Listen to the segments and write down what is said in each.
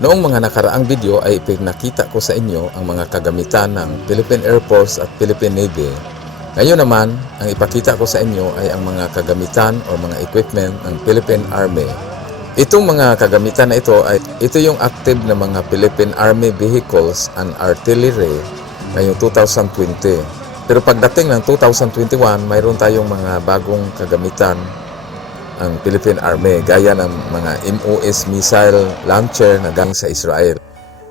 Noong mga nakaraang video ay ipinakita ko sa inyo ang mga kagamitan ng Philippine Air Force at Philippine Navy. Ngayon naman, ang ipakita ko sa inyo ay ang mga kagamitan o mga equipment ng Philippine Army. Itong mga kagamitan na ito yung active na mga Philippine Army vehicles and artillery ngayong 2020. Pero pagdating ng 2021, mayroon tayong mga bagong kagamitan ang Philippine Army, gaya ng mga MOS missile launcher na galing sa Israel.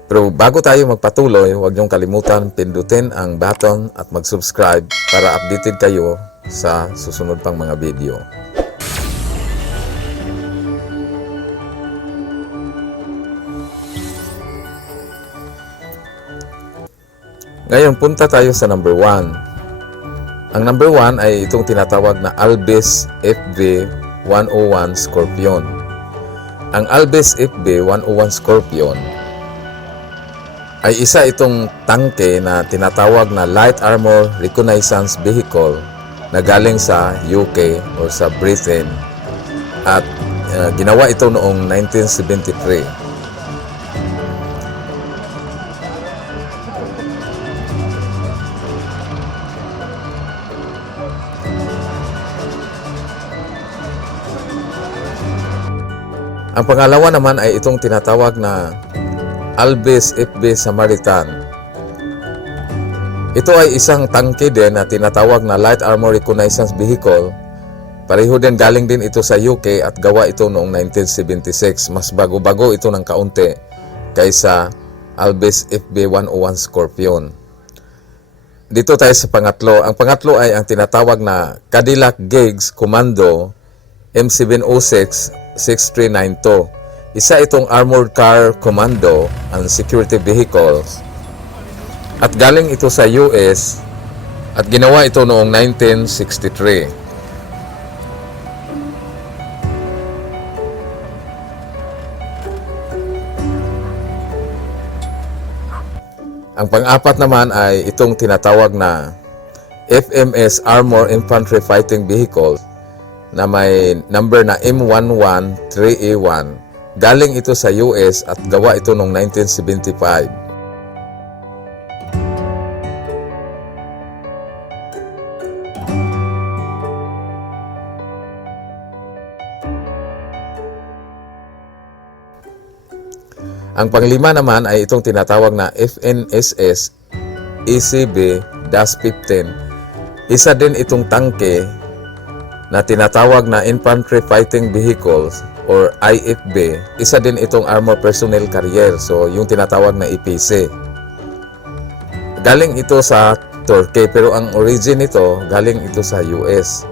Pero bago tayo magpatuloy, huwag niyong kalimutan pindutin ang button at mag-subscribe para updated kayo sa susunod pang mga video. Ngayon, punta tayo sa number 1. Ang number 1 ay itong tinatawag na Albis FV-101 Scorpion. Ang Albis FV-101 Scorpion ay isa itong tangke na tinatawag na Light Armor Reconnaissance Vehicle na galing sa UK o sa Britain at ginawa ito noong 1973. Ang pangalawa naman ay itong tinatawag na Albis FV Samaritan. Ito ay isang tangke din na tinatawag na Light Armor Reconnaissance Vehicle. Pareho din, galing din ito sa UK at gawa ito noong 1976. Mas bago-bago ito ng kaunti kaysa Albis FV-101 Scorpion. Dito tayo sa pangatlo. Ang pangatlo ay ang tinatawag na Cadillac Gigs Commando M706 6392. Isa itong armored car commando and security vehicles at galing ito sa US at ginawa ito noong 1963. Ang pang-apat naman ay itong tinatawag na FMS Armor Infantry Fighting Vehicle na may number na M113A1. Galing ito sa US at gawa ito noong 1975. Ang panglima naman ay itong tinatawag na FNSS ECB-15. Isa din itong tangke na tinatawag na Infantry Fighting Vehicles or IFV. Isa din itong Armor Personnel Carrier, so yung tinatawag na EPC. Galing ito sa Turkey pero ang origin nito galing ito sa US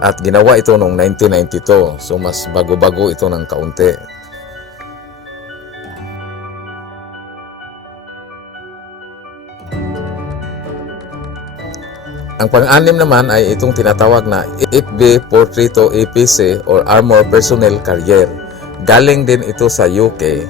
at ginawa ito noong 1992, so mas bago-bago ito ng kaunti. Ang pang-anim naman ay itong tinatawag na FV-432 APC or Armor Personnel Carrier. Galing din ito sa UK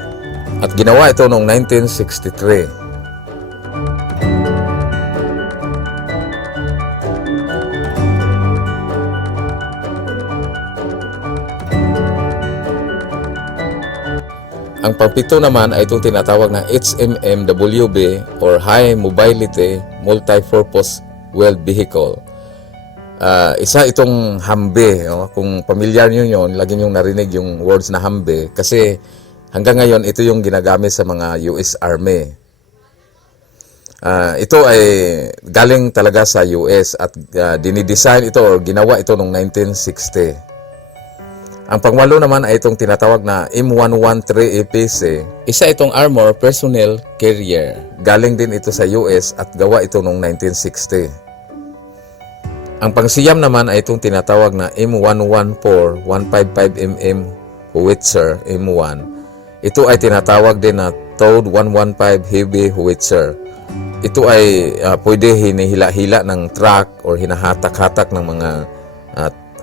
at ginawa ito noong 1963. Ang pang-pito naman ay itong tinatawag na HMMWB or High Mobility Multi-Purpose Wheeled Vehicle. Isa itong Humvee. Kung pamilyar nyo yun, lagi nyo narinig yung words na Humvee kasi hanggang ngayon ito yung ginagamit sa mga US Army. Ito ay galing talaga sa US at dinidesign ito or ginawa ito noong 1960. Ang pangwalo naman ay itong tinatawag na M113 APC. Isa itong Armor Personnel Carrier. Galing din ito sa US at gawa ito noong 1960. Ang pangsiyam naman ay itong tinatawag na M114 155mm Howitzer M1. Ito ay tinatawag din na Towed 115 Heavy Howitzer. Ito ay pwede hinihila-hila ng truck or hinahatak-hatak ng mga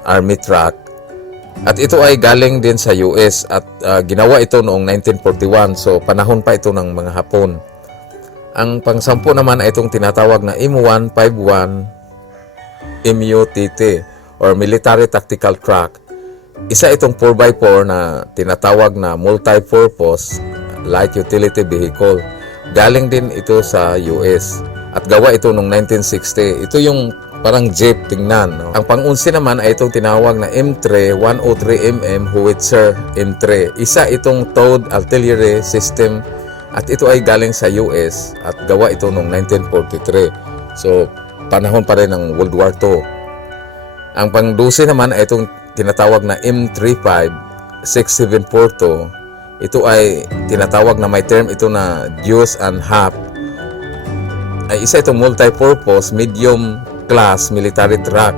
army truck. At ito ay galing din sa US at ginawa ito noong 1941, so panahon pa ito ng mga Hapon. Ang pangsampu naman ay itong tinatawag na M151 MUTT or Military Tactical Truck. Isa itong 4x4 na tinatawag na multi-purpose light utility vehicle. Galing din ito sa US at gawa ito noong 1960. Ito yung parang jeep tingnan. No? Ang pang-11 naman ay itong tinawag na M3 103mm Howitzer M3. Isa itong towed artillery system at ito ay galing sa US at gawa ito noong 1943. So, panahon pa rin ng World War II. Ang pang-12 naman ay itong tinatawag na M35 6742. Ito ay tinatawag na may term ito na deuce and half. Ay isa itong multi-purpose medium class military truck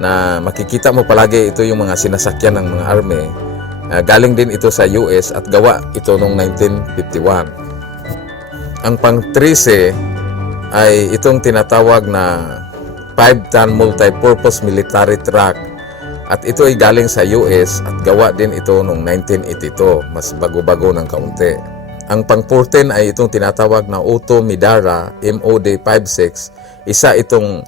na makikita mo palagi ito yung mga sinasakyan ng mga army. Galing din ito sa US at gawa ito noong 1951. Ang pang-13 ay itong tinatawag na 5-ton multi-purpose military truck at ito ay galing sa US at gawa din ito noong 1982, mas bago-bago ng kaunti. Ang pang-14 ay itong tinatawag na Otto Midara MOD-56, isa itong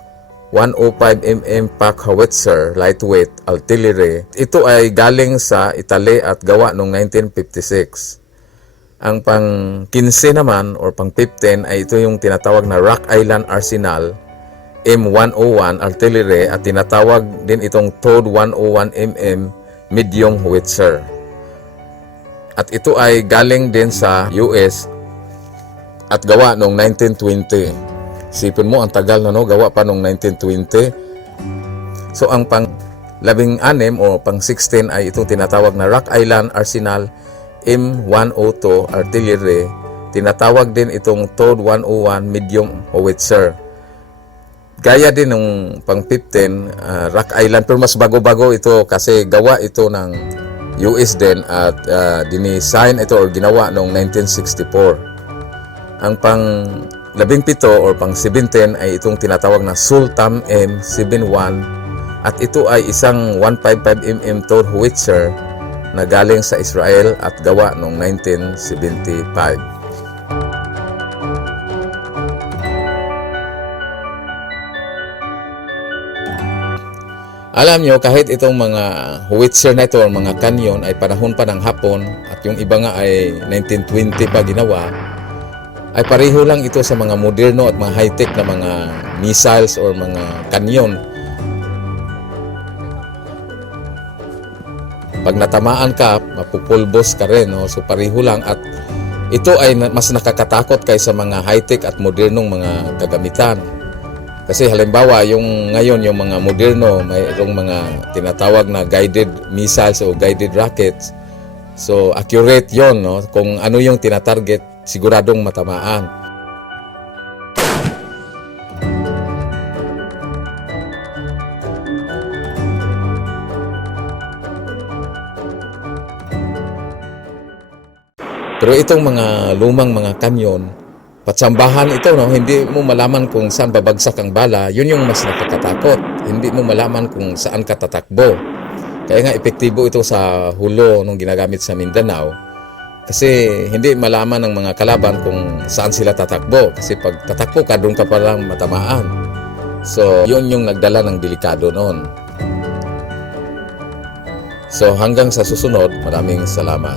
105mm Pak Howitzer lightweight artillery. Ito ay galing sa Italy at gawa noong 1956. Ang pang-15 naman or pang-15 ay ito yung tinatawag na Rock Island Arsenal M101 artillery at tinatawag din itong towed 101mm medium howitzer. At ito ay galing din sa US at gawa noong 1920. Sipin mo, ang tagal na no, gawa pa noong 1920. So ang pang-16 o pang-16 ay itong tinatawag na Rock Island Arsenal M102 artillery. Tinatawag din itong towed 101 medium howitzer. Gaya din ng pang-15 Rock Island, pero mas bago-bago ito kasi gawa ito ng US din at dinisign ito or ginawa noong 1964. Ang pang-17 or pang-17 ay itong tinatawag na Sultan M71 at ito ay isang 155mm towed howitzer na galing sa Israel at gawa noong 1975. Alam nyo, kahit itong mga howitzer na ito o mga kanyon ay panahon pa ng Hapon at yung iba nga ay 1920 pa ginawa, ay pareho lang ito sa mga moderno at mga high-tech na mga missiles or mga kanyon. Pag natamaan ka, mapupulbos ka rin. No? So pareho lang at ito ay mas nakakatakot kaysa mga high-tech at modernong mga kagamitan. Kasi halimbawa, yung ngayon, yung mga moderno, mayroong mga tinatawag na guided missiles o guided rockets. So, accurate yon, no? Kung ano yung tinatarget, siguradong matamaan. Pero itong mga lumang mga kanyon, patsambahan ito, no? Hindi mo malaman kung saan babagsak ang bala. Yun yung mas nakakatakot. Hindi mo malaman kung saan ka tatakbo. Kaya nga epektibo ito sa hulo nung ginagamit sa Mindanao. Kasi hindi malaman ng mga kalaban kung saan sila tatakbo. Kasi pag tatakbo ka, doon ka palang matamaan. So, yun yung nagdala ng delikado noon. So, hanggang sa susunod, maraming salamat.